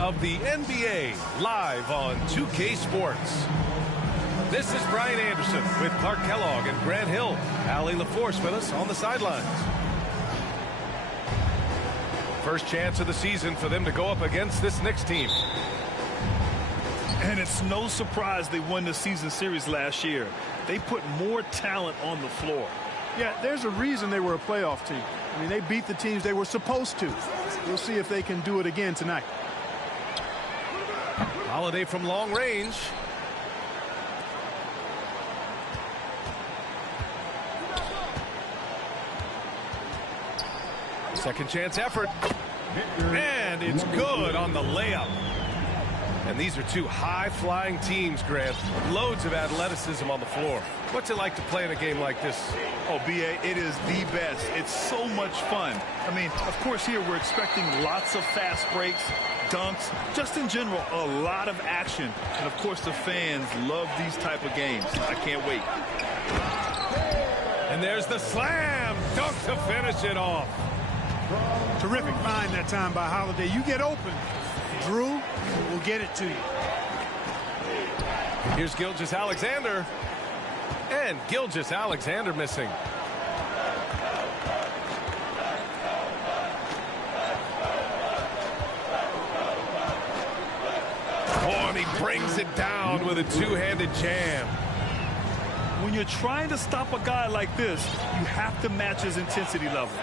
Of the NBA live on 2K Sports. This is Brian Anderson with Clark Kellogg and Grant Hill. Allie LaForce with us on the sidelines. First chance of the season for them to go up against this Knicks team. And it's no surprise they won the season series last year. They put more talent on the floor. Yeah, there's a reason they were a playoff team. I mean, they beat the teams they were supposed to. We'll see if they can do it again tonight. Holiday from long range. Second chance effort. And it's good on the layup. And these are two high-flying teams, Grant. Loads of athleticism on the floor. What's it like to play in a game like this? Oh, B.A., it is the best. It's so much fun. I mean, of course, here we're expecting lots of fast breaks, dunks, just in general, a lot of action. And, of course, the fans love these type of games. I can't wait. And there's the slam dunk to finish it off. Terrific find that time by Holiday. You get open. Drew will get it to you. Here's Gilgeous-Alexander. And Gilgeous-Alexander missing. Oh, and he brings it down with a two-handed jam. When you're trying to stop a guy like this, you have to match his intensity level.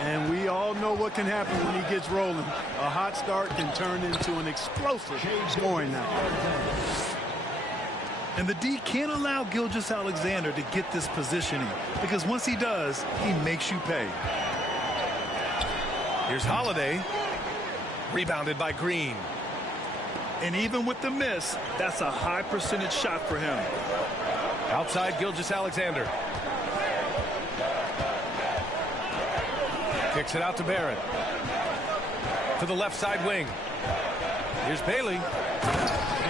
And we all know what can happen when he gets rolling. A hot start can turn into an explosive scoring night. And the D can't allow Gilgeous-Alexander to get this positioning, because once he does, he makes you pay. Here's Holiday. Rebounded by Green. And even with the miss, that's a high percentage shot for him. Outside Gilgeous-Alexander. Kicks it out to Barrett. To the left side wing. Here's Bailey.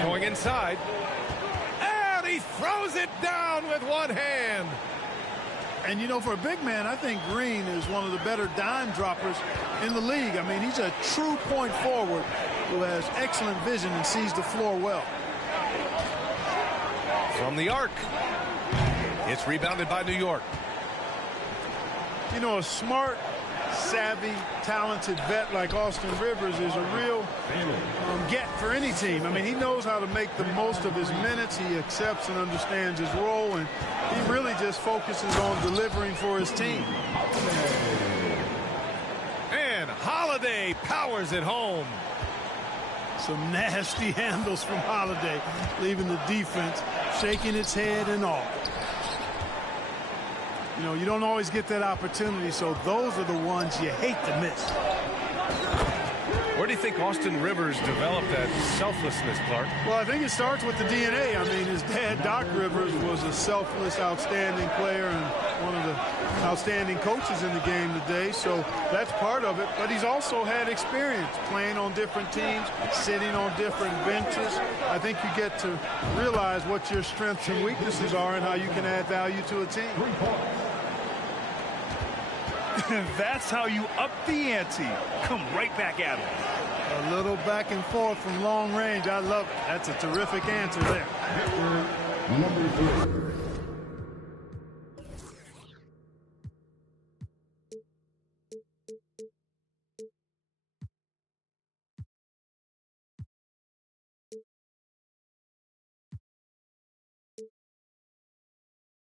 Going inside. And he throws it down with one hand. And, you know, for a big man, I think Green is one of the better dime droppers in the league. I mean, he's a true point forward who has excellent vision and sees the floor well. From the arc. It's rebounded by New York. You know, a smart, savvy, talented vet like Austin Rivers is a real get for any team. I mean, he knows how to make the most of his minutes. He accepts and understands his role, and he really just focuses on delivering for his team. And Holiday powers it home. Some nasty handles from Holiday, leaving the defense shaking its head and all. You know, you don't always get that opportunity, so those are the ones you hate to miss. Where do you think Austin Rivers developed that selflessness, Clark? Well, I think it starts with the DNA. I mean, his dad, Doc Rivers, was a selfless, outstanding player and one of the outstanding coaches in the game today, so that's part of it. But he's also had experience playing on different teams, sitting on different benches. I think you get to realize what your strengths and weaknesses are and how you can add value to a team. And that's how you up the ante. Come right back at him. A little back and forth from long range. I love it. That's a terrific answer there. Number 3.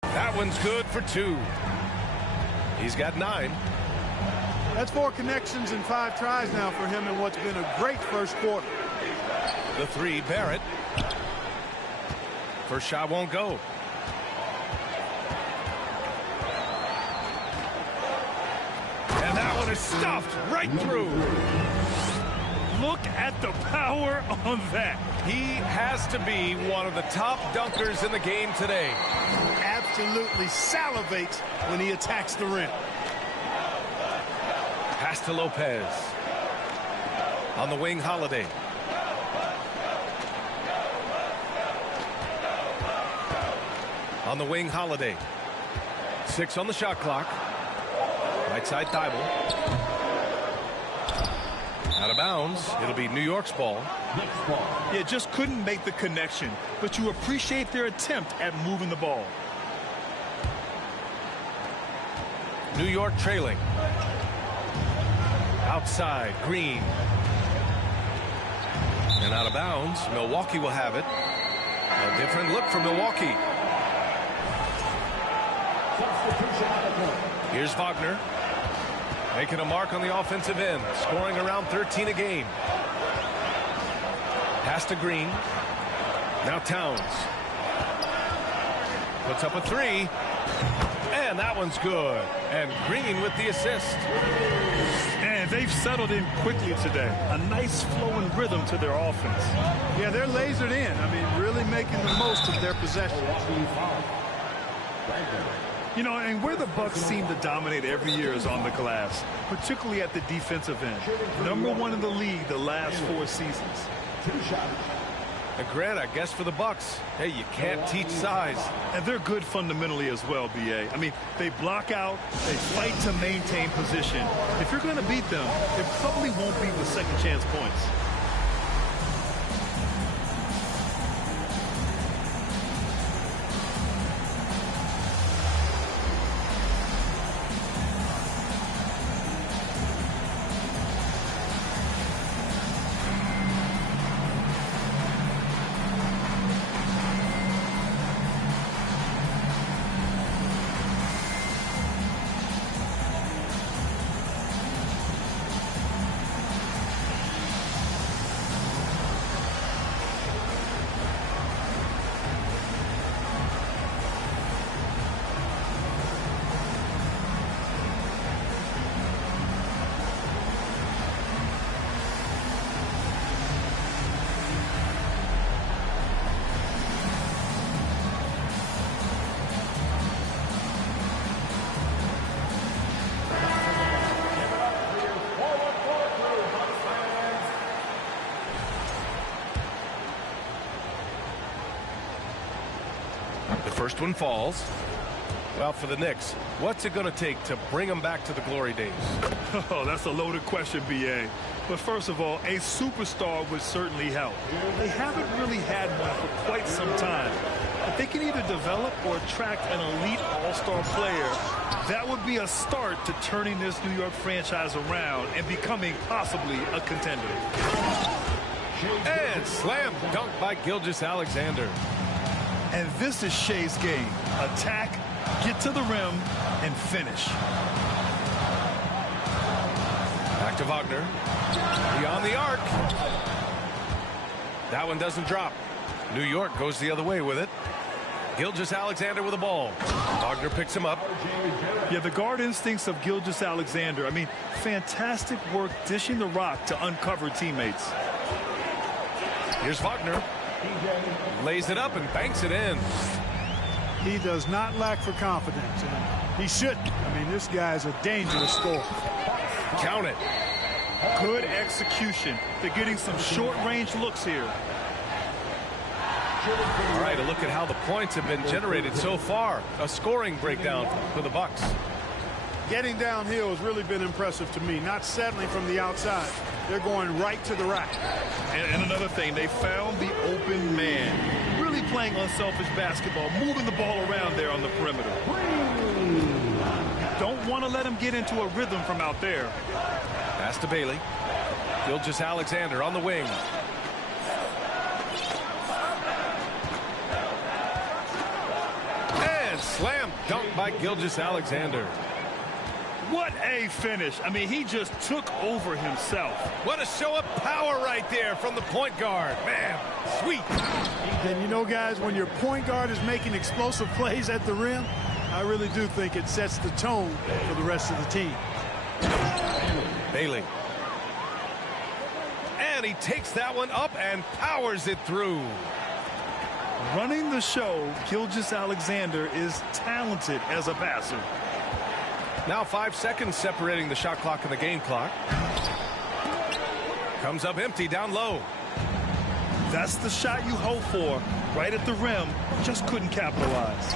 That one's good for 2. He's got 9. That's 4 connections and 5 tries now for him in what's been a great first quarter. The 3, Barrett. First shot won't go. And that one is stuffed right through. Look at the power on that. He has to be one of the top dunkers in the game today. Absolutely salivates when he attacks the rim. Pass to Lopez. On the wing, Holiday. On the wing, Holiday. 6 on the shot clock. Right side, Thibault. Out of bounds. It'll be New York's ball. Yeah, just couldn't make the connection, but you appreciate their attempt at moving the ball. New York trailing. Outside, Green. And out of bounds. Milwaukee will have it. A different look for Milwaukee. Here's Wagner. Making a mark on the offensive end. Scoring around 13 a game. Pass to Green. Now Towns. Puts up a 3. And that one's good. And Green with the assist. And they've settled in quickly today. A nice flowing rhythm to their offense. Yeah, they're lasered in. I mean, really making the most of their possession. You know, and where the Bucks seem to dominate every year is on the glass, particularly at the defensive end. #1 in the league the last 4 seasons. And Grant, I guess for the Bucks, hey, you can't teach size. And they're good fundamentally as well, B.A. I mean, they block out, they fight to maintain position. If you're going to beat them, it probably won't be with second chance points. First one falls. Well, for the Knicks, what's it going to take to bring them back to the glory days? Oh, that's a loaded question, B.A. But first of all, a superstar would certainly help. They haven't really had one for quite some time. If they can either develop or attract an elite all-star player, that would be a start to turning this New York franchise around and becoming possibly a contender. And slam dunk by Gilgeous-Alexander. And this is Shea's game. Attack, get to the rim, and finish. Back to Wagner. Beyond the arc. That one doesn't drop. New York goes the other way with it. Gilgeous-Alexander with the ball. Wagner picks him up. Yeah, the guard instincts of Gilgeous-Alexander. I mean, fantastic work dishing the rock to uncover teammates. Here's Wagner. Lays it up and banks it in. He does not lack for confidence, and he shouldn't. I mean, this guy is a dangerous scorer. Count it. Good execution. They're getting some short-range looks here. All right, a look at how the points have been generated so far. A scoring breakdown for the Bucks. getting downhill has really been impressive to me. Not settling from the outside. They're going right to the rack. And another thing, they found the open man. Really playing unselfish basketball, moving the ball around there on the perimeter. Don't want to let him get into a rhythm from out there. Pass to Bailey. Gilgeous-Alexander on the wing. And slam dunk by Gilgeous-Alexander. What a finish. I mean, he just took over himself. What a show of power right there from the point guard. Man, sweet. And you know, guys, when your point guard is making explosive plays at the rim, I really do think it sets the tone for the rest of the team. Bailey. And he takes that one up and powers it through. Running the show, Gilgeous-Alexander is talented as a passer. Now 5 seconds separating the shot clock and the game clock. Comes up empty down low. That's the shot you hope for. Right at the rim, just couldn't capitalize.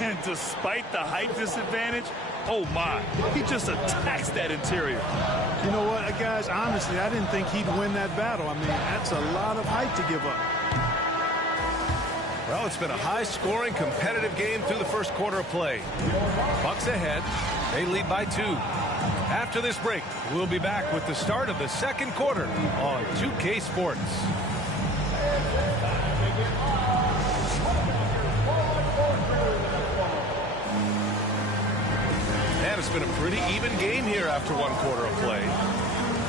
And despite the height disadvantage, oh my, he just attacks that interior. You know what, guys, honestly, I didn't think he'd win that battle. I mean, that's a lot of height to give up. Well, it's been a high-scoring, competitive game through the first quarter of play. Bucks ahead. They lead by 2. After this break, we'll be back with the start of the second quarter on 2K Sports. And it's been a pretty even game here after 1 quarter of play.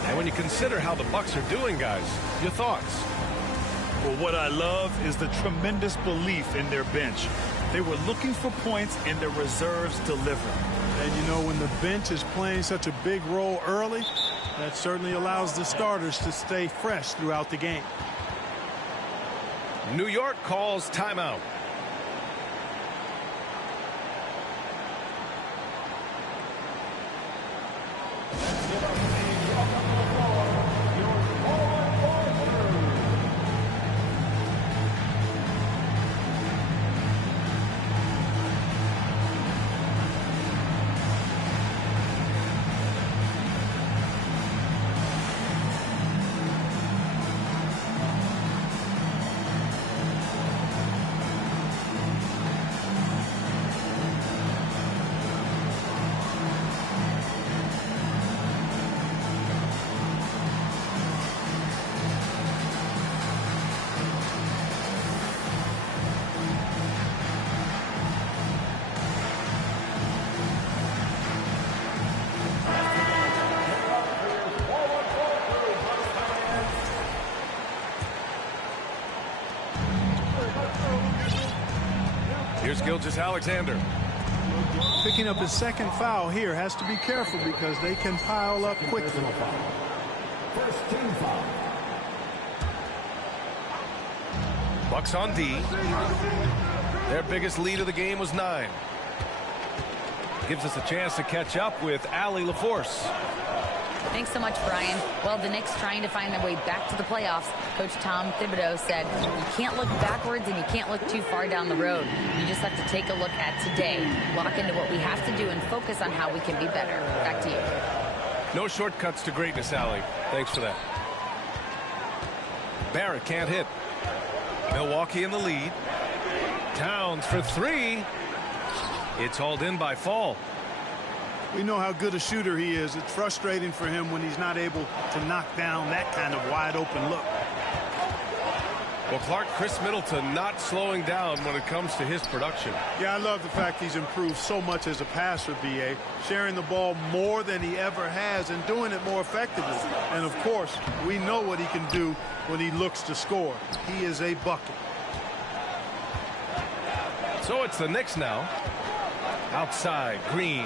And when you consider how the Bucks are doing, guys, your thoughts? Well, what I love is the tremendous belief in their bench. They were looking for points and their reserves delivered. And you know, when the bench is playing such a big role early, that certainly allows the starters to stay fresh throughout the game. New York calls timeout. Here's Gilgeous-Alexander. Picking up his second foul here, has to be careful because they can pile up quickly. First team foul. Bucks on D. Their biggest lead of the game was 9. Gives us a chance to catch up with Allie LaForce. Thanks so much, Brian. Well, the Knicks trying to find their way back to the playoffs. Coach Tom Thibodeau said, you can't look backwards and you can't look too far down the road. You just have to take a look at today, lock into what we have to do, and focus on how we can be better. Back to you. No shortcuts to greatness, Allie. Thanks for that. Barrett can't hit. Milwaukee in the lead. Towns for 3. It's hauled in by Fall. We know how good a shooter he is. It's frustrating for him when he's not able to knock down that kind of wide open look. Well, Clark, Chris Middleton not slowing down when it comes to his production. Yeah, I love the fact he's improved so much as a passer, B.A. Sharing the ball more than he ever has and doing it more effectively. And, of course, we know what he can do when he looks to score. He is a bucket. So it's the Knicks now. Outside, Green.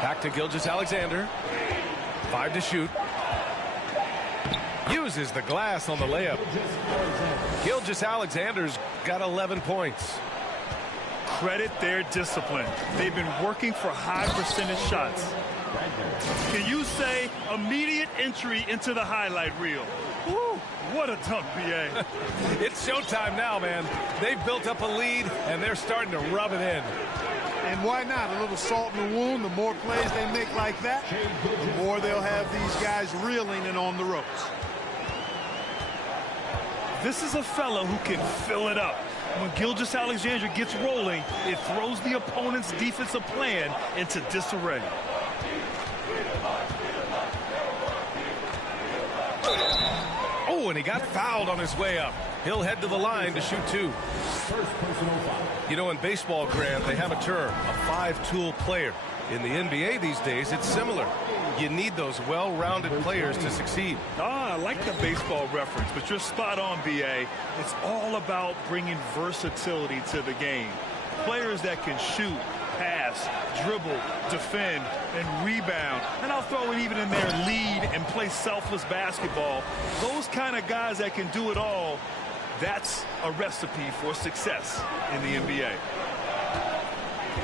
Back to Gilgeous-Alexander. 5 to shoot. Uses the glass on the layup. Gilgeous-Alexander's got 11 points. Credit their discipline. They've been working for high percentage shots. Can you say immediate entry into the highlight reel? Woo, What a dunk, B.A. It's showtime now, man. They've built up a lead, and they're starting to rub it in. And why not? A little salt in the wound. The more plays they make like that, the more they'll have these guys reeling and on the ropes. This is a fellow who can fill it up. When Gilgeous-Alexander gets rolling, it throws the opponent's defensive plan into disarray. Oh, and he got fouled on his way up. He'll head to the line to shoot two. You know, in baseball, Grant, they have a term, a five-tool player. In the NBA these days, it's similar. You need those well-rounded players to succeed. I like the baseball reference, but you're spot on, B.A. It's all about bringing versatility to the game. Players that can shoot, pass, dribble, defend, and rebound. And I'll throw it even in there, lead and play selfless basketball. Those kind of guys that can do it all, that's a recipe for success in the NBA.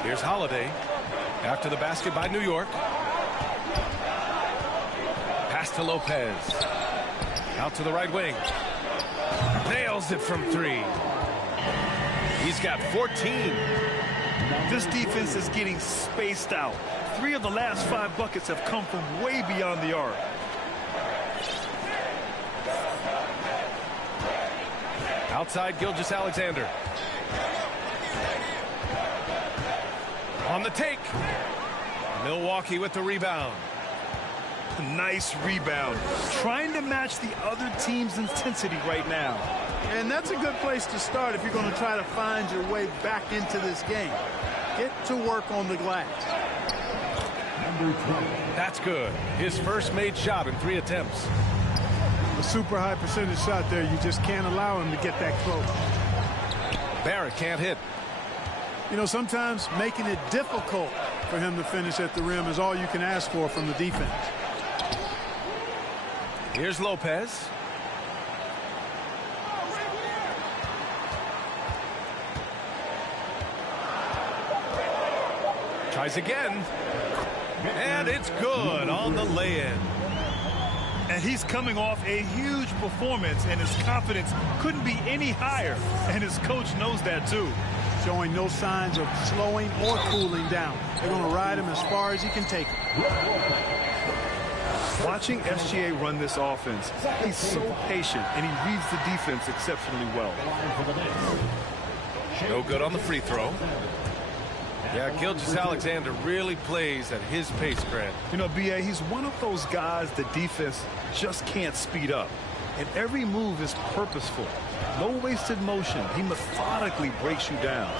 Here's Holiday. After the basket by New York. Pass to Lopez. Out to the right wing. Nails it from three. He's got 14. This defense is getting spaced out. 3 of the last 5 buckets have come from way beyond the arc. Outside Gilgeous-Alexander. On the take. Milwaukee with the rebound. Nice rebound. Trying to match the other team's intensity right now. And that's a good place to start if you're going to try to find your way back into this game. Get to work on the glass. That's good. His first made shot in 3 attempts. A super high percentage shot there. You just can't allow him to get that close. Barrett can't hit. You know, sometimes making it difficult for him to finish at the rim is all you can ask for from the defense. Here's Lopez. Tries again. And it's good on the lay-in. And he's coming off a huge performance, and his confidence couldn't be any higher. And his coach knows that, too. Showing no signs of slowing or cooling down. They're going to ride him as far as he can take him. Watching SGA run this offense, he's so patient, and he reads the defense exceptionally well. No good on the free throw. Yeah, Gilgeous-Alexander really plays at his pace, Grant. You know, B.A., he's one of those guys the defense just can't speed up. And every move is purposeful. No wasted motion. He methodically breaks you down.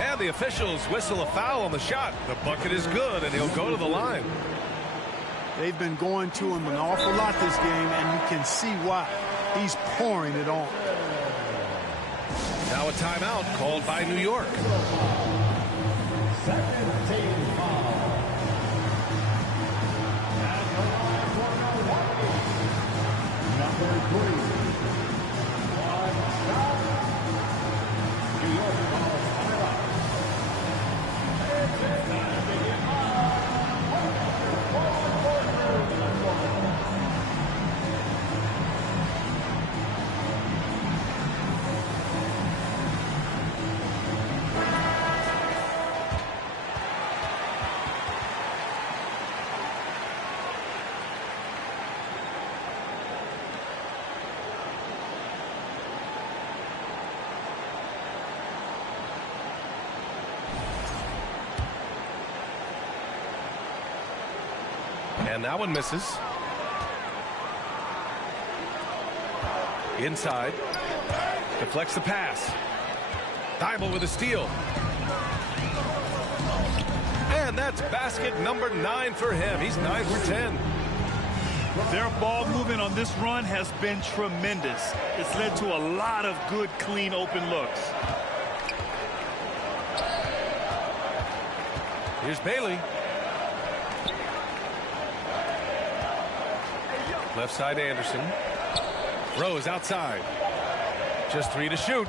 And the officials whistle a foul on the shot. The bucket is good, and he'll go to the line. They've been going to him an awful lot this game, and you can see why. He's pouring it on. Now a timeout called by New York. Second team foul. Number 3. New York calls timeout. And that one misses. Inside. Deflects the pass. Thibault with a steal. And that's basket number 9 for him. He's 9 for 10. Their ball movement on this run has been tremendous. It's led to a lot of good, clean, open looks. Here's Bailey. Left side Anderson. Rose outside. Just 3 to shoot.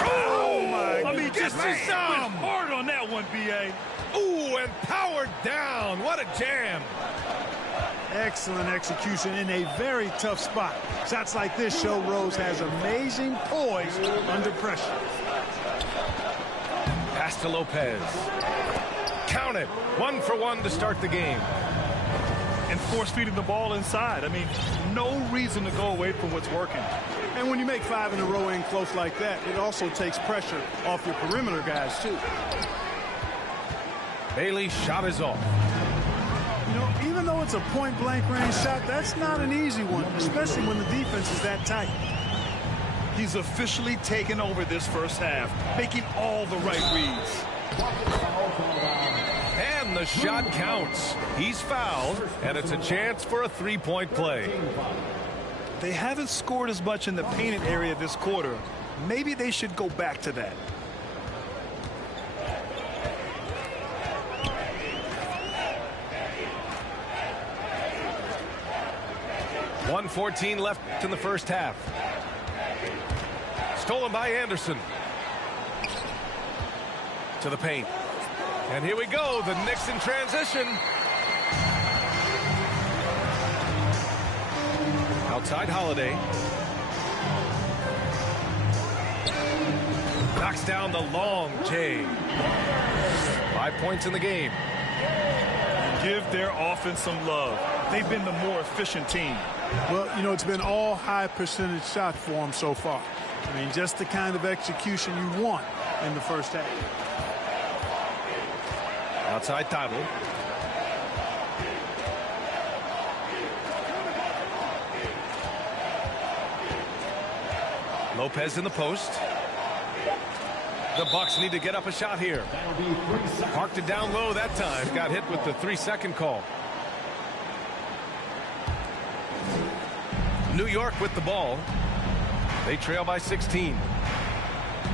Oh, my! I mean, Gets just me some! hard on that one, B.A. Ooh, and powered down. What a jam. Excellent execution in a very tough spot. Shots like this show Rose has amazing poise under pressure. Pass to Lopez. Count it. 1 for 1 to start the game. And force feeding the ball inside. I mean, no reason to go away from what's working. And when you make 5 in a row in close like that, it also takes pressure off your perimeter guys, too. Bailey's shot is off. You know, even though it's a point-blank range shot, that's not an easy one, especially when the defense is that tight. He's officially taken over this first half, making all the right reads. And the shot counts. He's fouled, and it's a chance for a 3-point play. They haven't scored as much in the painted area this quarter. Maybe they should go back to that. .114 left in the first half. Stolen by Anderson. To the paint. And here we go. The Knicks in transition. Outside Holiday. Knocks down the long J. 5 points in the game. Give their offense some love. They've been the more efficient team. Well, you know, it's been all high percentage shots for them so far. I mean, just the kind of execution you want in the first half. Outside Tybalt. Lopez in the post. The Bucks need to get up a shot here. Parked it down low that time. Got hit with the 3-second call. New York with the ball. They trail by 16.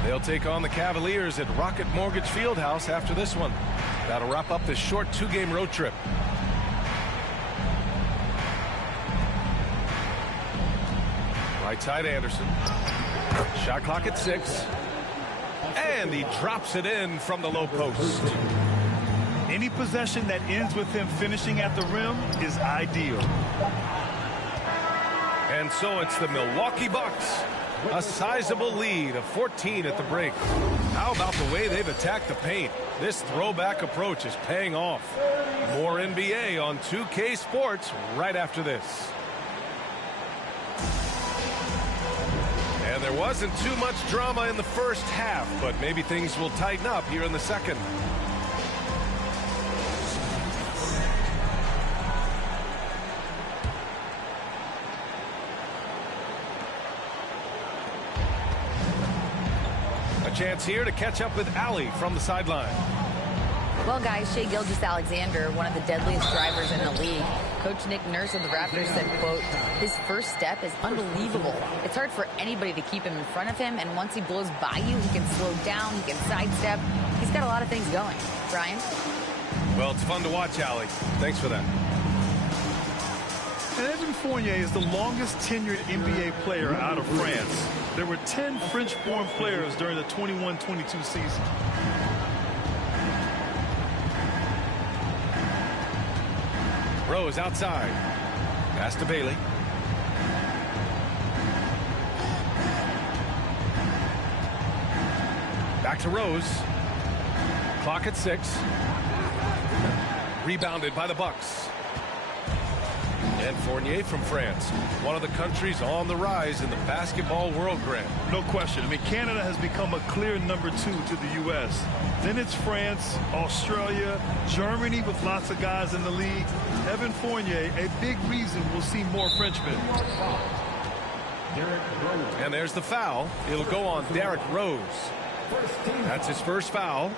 They'll take on the Cavaliers at Rocket Mortgage Fieldhouse after this one. That'll wrap up this short 2-game road trip. Right side Anderson. Shot clock at 6. And he drops it in from the low post. Any possession that ends with him finishing at the rim is ideal. And so it's the Milwaukee Bucks. A sizable lead of 14 at the break. How about the way they've attacked the paint? This throwback approach is paying off. More NBA on 2K Sports right after this. And there wasn't too much drama in the first half, but maybe things will tighten up here in the second. Chance here to catch up with Allie from the sideline. Well, guys, Shai Gilgeous-Alexander, one of the deadliest drivers in the league. Coach Nick Nurse of the Raptors said, quote, his first step is unbelievable. It's hard for anybody to keep him in front of him, and once he blows by you, he can slow down, he can sidestep. He's got a lot of things going. Brian? Well, it's fun to watch, Allie. Thanks for that. And Evan Fournier is the longest tenured NBA player out of France. There were 10 French-born players during the 21-22 season. Rose outside. Pass to Bailey. Back to Rose. Clock at 6. Rebounded by the Bucks. And Fournier from France, one of the countries on the rise in the basketball world, Grant. No question. I mean, Canada has become a clear number 2 to the U.S. Then it's France, Australia, Germany with lots of guys in the league. Evan Fournier, a big reason we'll see more Frenchmen. And there's the foul. It'll go on Derrick Rose. That's his first foul.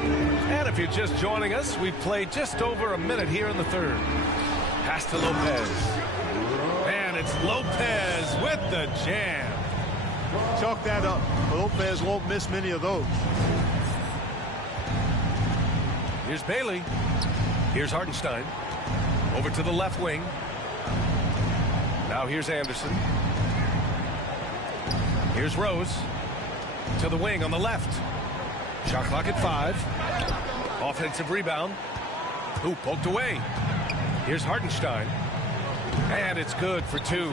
And if you're just joining us, we've played just over a minute here in the third. Pass to Lopez. And it's Lopez with the jam. Chalk that up. Lopez won't miss many of those. Here's Bailey. Here's Hartenstein. Over to the left wing. Now here's Anderson. Here's Rose. To the wing on the left. Shot clock at 5. Offensive rebound. Ooh, poked away. Here's Hartenstein. And it's good for 2.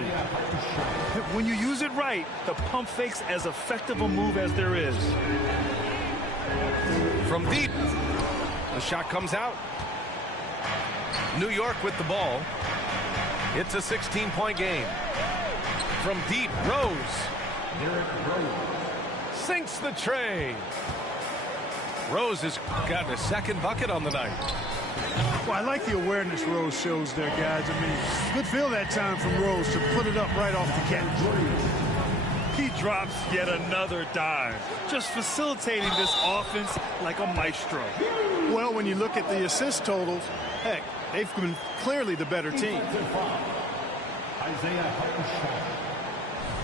When you use it right, the pump fake's as effective a move as there is. From deep. The shot comes out. New York with the ball. It's a 16-point game. From deep, Rose. Sinks the tray. Rose has gotten a second bucket on the night. Well, I like the awareness Rose shows there, guys. I mean, good feel that time from Rose to put it up right off the catch. He drops yet another dive, just facilitating this offense like a maestro. Well, when you look at the assist totals, heck, they've been clearly the better team. Isaiah Hartenstein.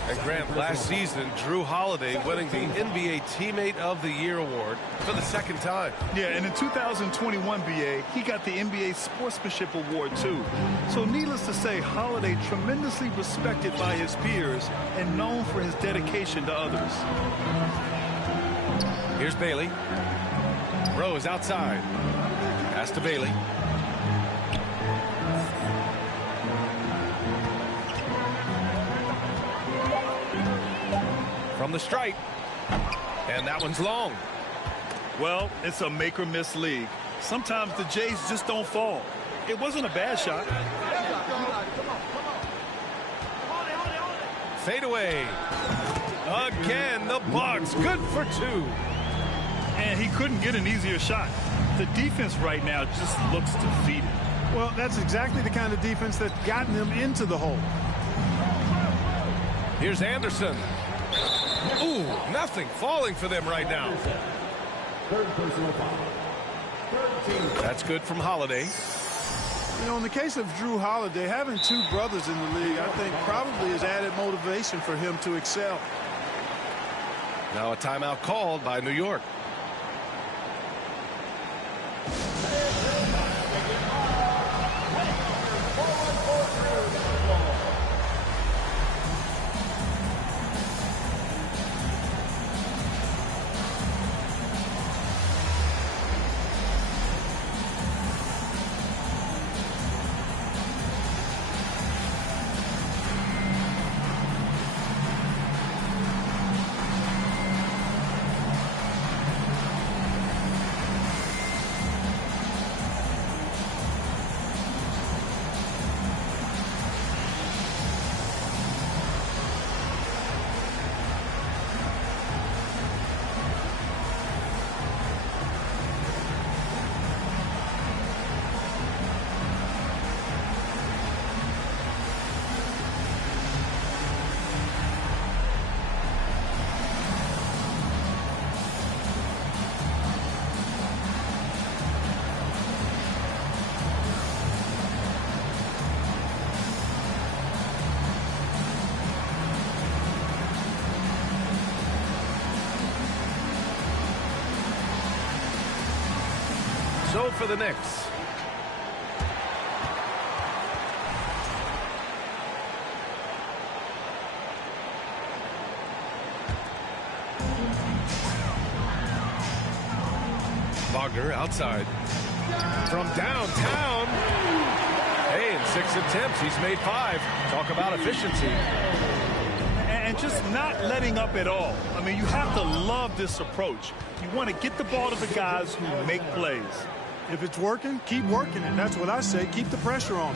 And Grant, last season, Drew Holiday winning the NBA Teammate of the Year award for the second time. Yeah, and in 2021, BA, he got the NBA Sportsmanship Award, too. So needless to say, Holiday tremendously respected by his peers and known for his dedication to others. Here's Bailey. Rose outside. Pass to Bailey. From the stripe. And that one's long. Well, it's a make or miss league. Sometimes the Jays just don't fall. It wasn't a bad shot. Fade away. Again, the Bucks. Good for 2. And he couldn't get an easier shot. The defense right now just looks defeated. Well, that's exactly the kind of defense that's gotten them into the hole. Here's Anderson. Ooh, nothing falling for them right now. Third personal foul. Third team. That's good from Holiday. You know, in the case of Drew Holiday, having 2 brothers in the league, I think probably has added motivation for him to excel. Now a timeout called by New York. So for the Knicks. Wagner outside. From downtown. Hey, in 6 attempts, he's made 5. Talk about efficiency. And just not letting up at all. I mean, you have to love this approach. You want to get the ball to the guys who make plays. If it's working, keep working it. That's what I say. Keep the pressure on.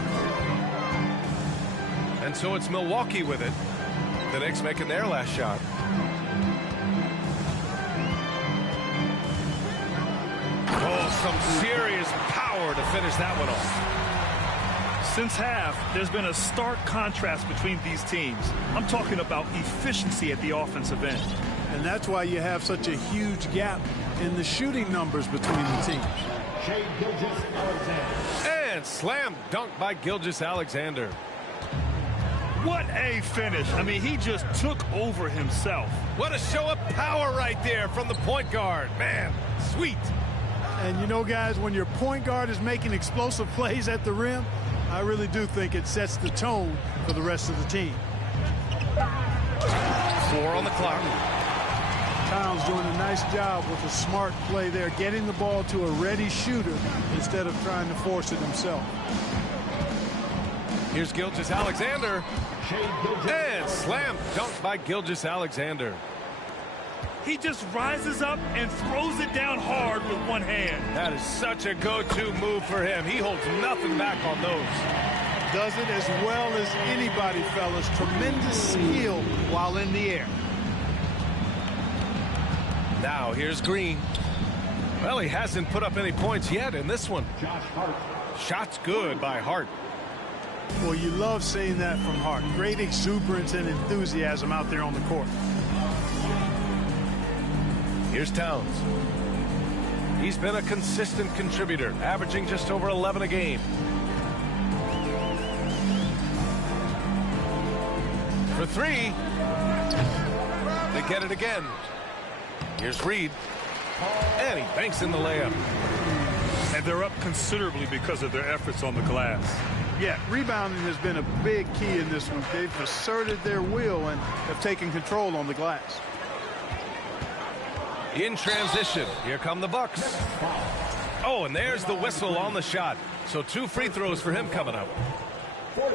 And so it's Milwaukee with it. The Knicks making their last shot. Oh, some serious power to finish that one off. Since half, there's been a stark contrast between these teams. I'm talking about efficiency at the offensive end. And that's why you have such a huge gap in the shooting numbers between the teams. Shai Gilgeous-Alexander. And slam dunk by Gilgeous-Alexander. What a finish. I mean, he just took over himself. What a show of power right there from the point guard. Man, sweet. And you know, guys, when your point guard is making explosive plays at the rim, I really do think it sets the tone for the rest of the team. 4 on the clock. Towns doing a nice job with a smart play there, getting the ball to a ready shooter instead of trying to force it himself. Here's Gilgeous-Alexander. And slam dunk by Gilgeous-Alexander. He just rises up and throws it down hard with one hand. That is such a go-to move for him. He holds nothing back on those. Does it as well as anybody, fellas. Tremendous skill while in the air. Now here's Green. Well, he hasn't put up any points yet in this one. Josh Hart. Shots good by Hart. Well, you love seeing that from Hart. Great exuberance and enthusiasm out there on the court. Here's Towns. He's been a consistent contributor, averaging just over 11 a game. For three. They get it again. Here's Reed. And he banks in the layup. And they're up considerably because of their efforts on the glass. Yeah, rebounding has been a big key in this one. They've asserted their will and have taken control on the glass. In transition, here come the Bucks. Oh, and there's the whistle on the shot. So 2 free throws for him coming up.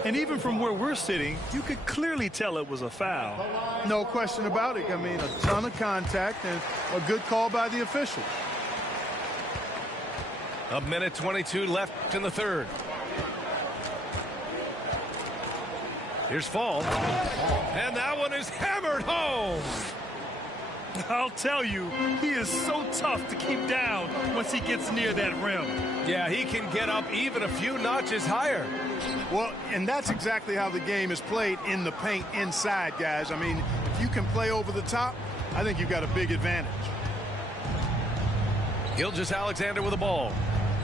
And even from where we're sitting, you could clearly tell it was a foul. No question about it. I mean, a ton of contact and a good call by the official. A minute 22 left in the third. Here's Fall. And that one is hammered home. I'll tell you, he is so tough to keep down once he gets near that rim. Yeah, he can get up even a few notches higher. Well, and that's exactly how the game is played in the paint inside, guys. I mean, if you can play over the top, I think you've got a big advantage. Gilgeous-Alexander with the ball.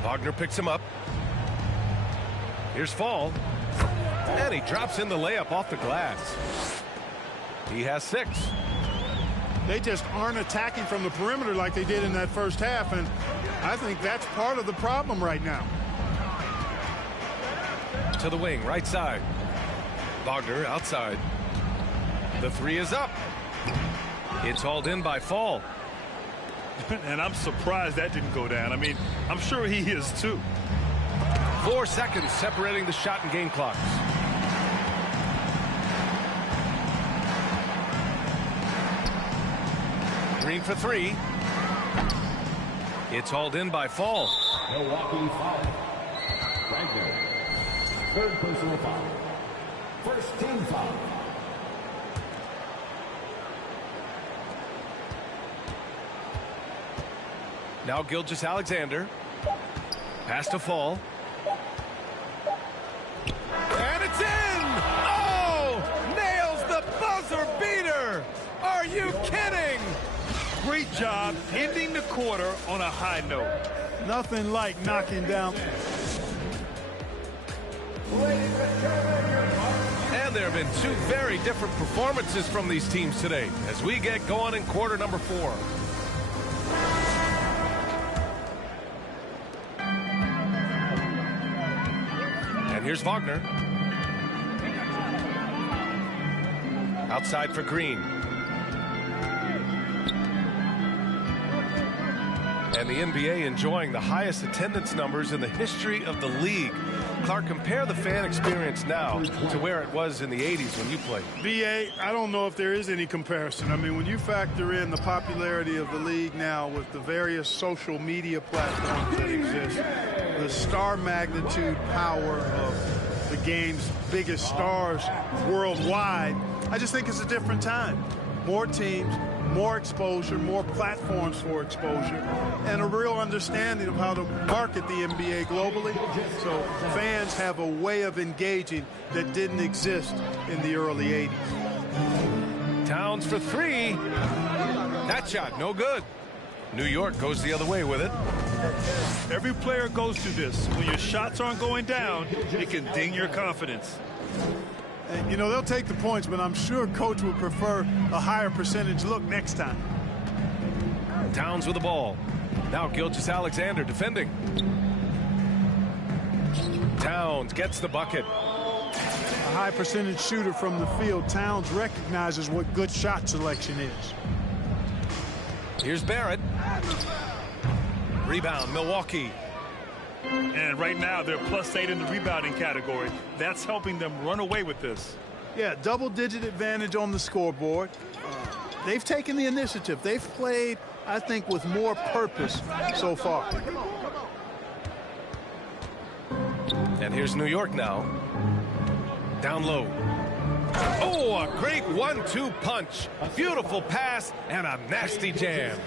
Wagner picks him up. Here's Fall. And he drops in the layup off the glass. He has 6. They just aren't attacking from the perimeter like they did in that first half, and I think that's part of the problem right now. To the wing, right side. Wagner outside. The 3 is up. It's hauled in by Fall. And I'm surprised that didn't go down. I mean, I'm sure he is too. 4 seconds separating the shot and game clocks. Green for 3. It's hauled in by Fall. Milwaukee foul. Wagner. Third personal foul. First team foul. Now Gilgeous-Alexander. Pass to Fall. And it's in! Oh! Nails the buzzer beater! Are you kidding? Great job ending the quarter on a high note. Nothing like knocking down. And there have been 2 very different performances from these teams today as we get going in quarter number 4. And here's Wagner. Outside for Green. And the NBA enjoying the highest attendance numbers in the history of the league. Clark, compare the fan experience now to where it was in the 80s when you played. VA, I don't know if there is any comparison. I mean, when you factor in the popularity of the league now with the various social media platforms that exist, the star magnitude power of the game's biggest stars worldwide, I just think it's a different time. More teams, more exposure, more platforms for exposure, and a real understanding of how to market the NBA globally. So fans have a way of engaging that didn't exist in the early 80s. Towns for 3. That shot, no good. New York goes the other way with it. Every player goes through this. When your shots aren't going down, it can ding your confidence. And, you know, they'll take the points, but I'm sure coach would prefer a higher percentage look next time. Towns with the ball. Now Gilgeous-Alexander defending. Towns gets the bucket. A high percentage shooter from the field. Towns recognizes what good shot selection is. Here's Barrett. Rebound, Milwaukee. And right now, they're +8 in the rebounding category. That's helping them run away with this. Yeah, double-digit advantage on the scoreboard. They've taken the initiative. They've played, I think, with more purpose so far. And here's New York now. Down low. Oh, a great 1-2 punch. Beautiful pass and a nasty jam.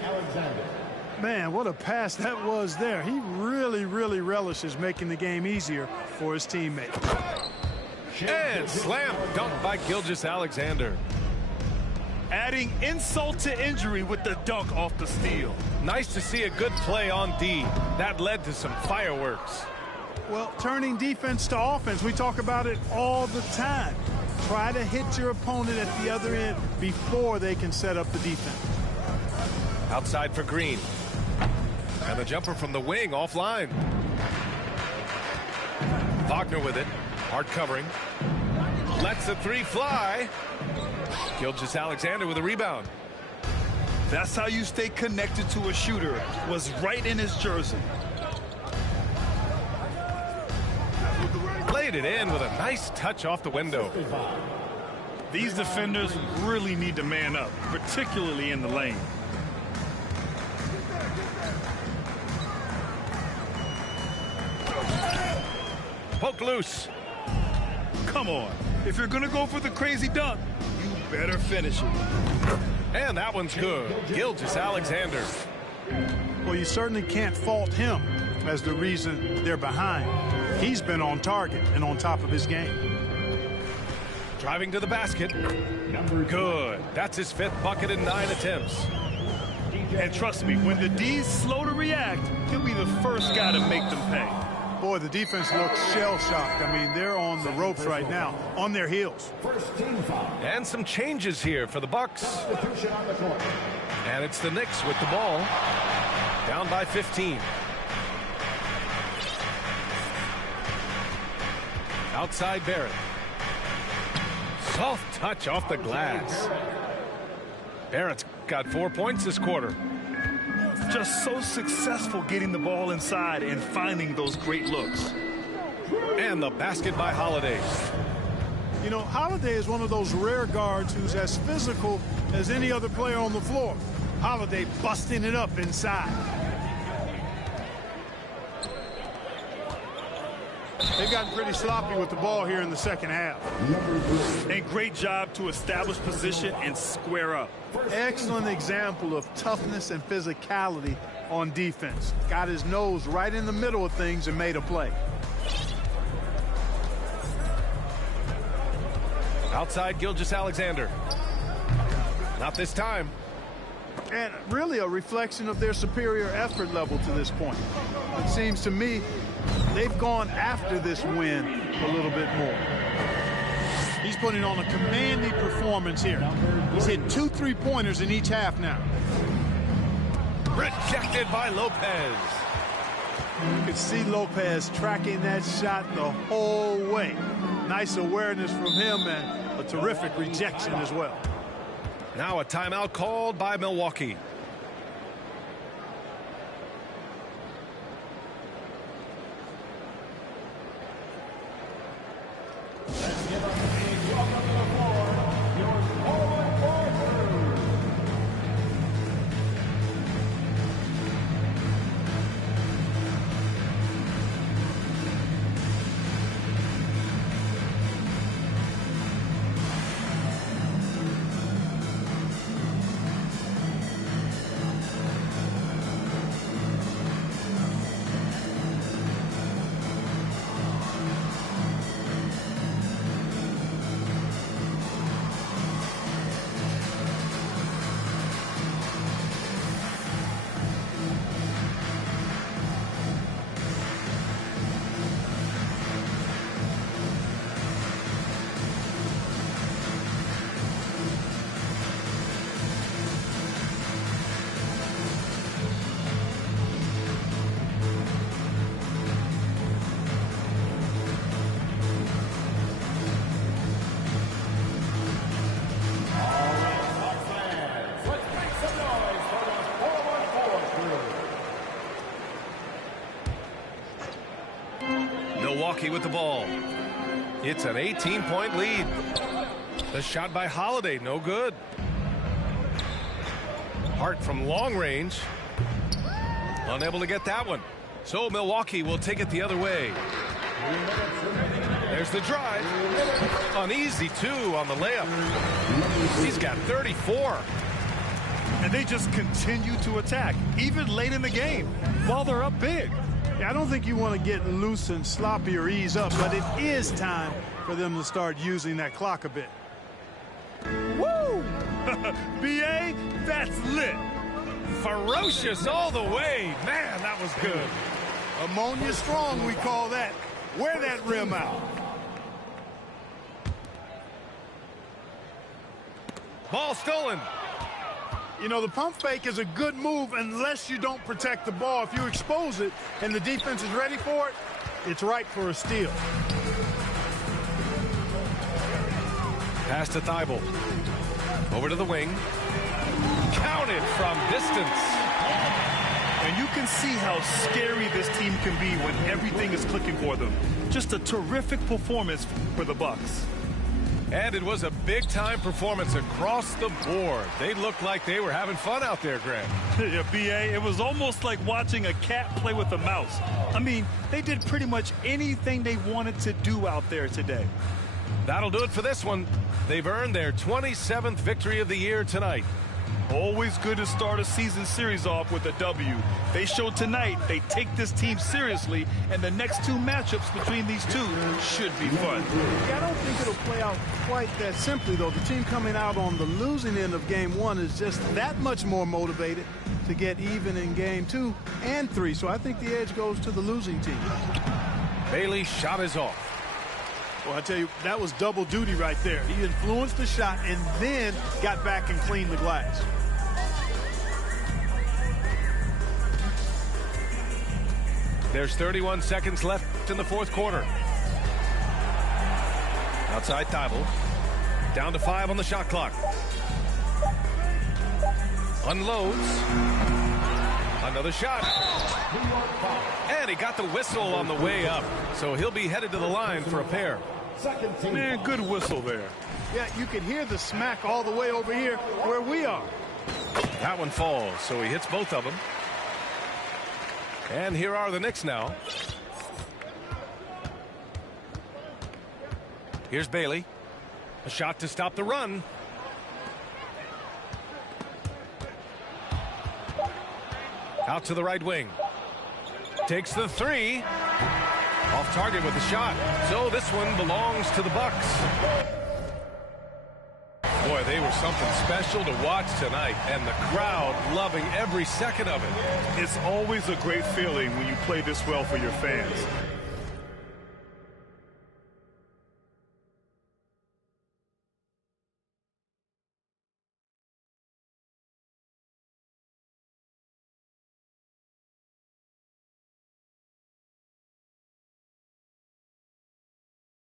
Man, what a pass that was there. He really, really relishes making the game easier for his teammate. And slam dunk by Gilgeous-Alexander. Adding insult to injury with the dunk off the steal. Nice to see a good play on D. That led to some fireworks. Well, turning defense to offense, we talk about it all the time. Try to hit your opponent at the other end before they can set up the defense. Outside for Green. And the jumper from the wing offline. Wagner with it. Hard covering. Lets the three fly. Gilgeous-Alexander with a rebound. That's how you stay connected to a shooter. Was right in his jersey. Laid it in with a nice touch off the window. These defenders really need to man up, particularly in the lane. Poke loose. Come on. If you're going to go for the crazy dunk, you better finish it. And that one's good. Gilgeous-Alexander. Well, you certainly can't fault him as the reason they're behind. He's been on target and on top of his game. Driving to the basket. Good. That's his 5th bucket in 9 attempts. And trust me, when the D's slow to react, he'll be the first guy to make them pay. Boy, the defense looks shell-shocked. I mean, they're on the ropes right now, on their heels. First team foul. And some changes here for the Bucks. Substitution on the court. And it's the Knicks with the ball. Down by 15. Outside Barrett. Soft touch off the glass. Barrett's got 4 points this quarter. Just so successful getting the ball inside and finding those great looks. And the basket by Holiday. You know, Holiday is one of those rare guards who's as physical as any other player on the floor. Holiday busting it up inside. They've gotten pretty sloppy with the ball here in the second half. A great job to establish position and square up. Excellent example of toughness and physicality on defense. Got his nose right in the middle of things and made a play. Outside Gilgeous-Alexander. Not this time. And really a reflection of their superior effort level to this point. It seems to me they've gone after this win a little bit more. He's putting on a commanding performance here. He's hit 2 3-pointers in each half now. Rejected by Lopez. You could see Lopez tracking that shot the whole way. Nice awareness from him and a terrific rejection as well. Now a timeout called by Milwaukee. Milwaukee with the ball. It's an 18-point lead. The shot by Holiday, no good. Hart from long range. Unable to get that one. So Milwaukee will take it the other way. There's the drive. An easy 2 on the layup. He's got 34. And they just continue to attack, even late in the game, while they're up big. Yeah, I don't think you want to get loose and sloppy or ease up, but it is time for them to start using that clock a bit. Woo! B.A., that's lit. Ferocious all the way. Man, that was good. Ammonia strong, we call that. Wear that rim out. Ball stolen. You know, the pump fake is a good move unless you don't protect the ball. If you expose it and the defense is ready for it, it's ripe for a steal. Pass to Thibault. Over to the wing. Counted from distance. And you can see how scary this team can be when everything is clicking for them. Just a terrific performance for the Bucks. And it was a big-time performance across the board. They looked like they were having fun out there, Grant. Yeah, B.A., it was almost like watching a cat play with a mouse. I mean, they did pretty much anything they wanted to do out there today. That'll do it for this one. They've earned their 27th victory of the year tonight. Always good to start a season series off with a W. They showed tonight they take this team seriously, and the next 2 matchups between these two should be fun. Yeah, I don't think it'll play out quite that simply, though. The team coming out on the losing end of game 1 is just that much more motivated to get even in game 2 and 3. So I think the edge goes to the losing team. Bailey's shot is off. Well, I tell you, that was double duty right there. He influenced the shot and then got back and cleaned the glass. There's 31 seconds left in the 4th quarter. Outside Thibault. Down to 5 on the shot clock. Unloads. Another shot. And he got the whistle on the way up. So he'll be headed to the line for a pair. Man, good whistle there. Yeah, you can hear the smack all the way over here where we are. That one falls, so he hits both of them. And here are the Knicks now. Here's Bailey. A shot to stop the run. Out to the right wing. Takes the 3. Off target with the shot. So this one belongs to the Bucks. Boy, they were something special to watch tonight, and the crowd loving every second of it. It's always a great feeling when you play this well for your fans.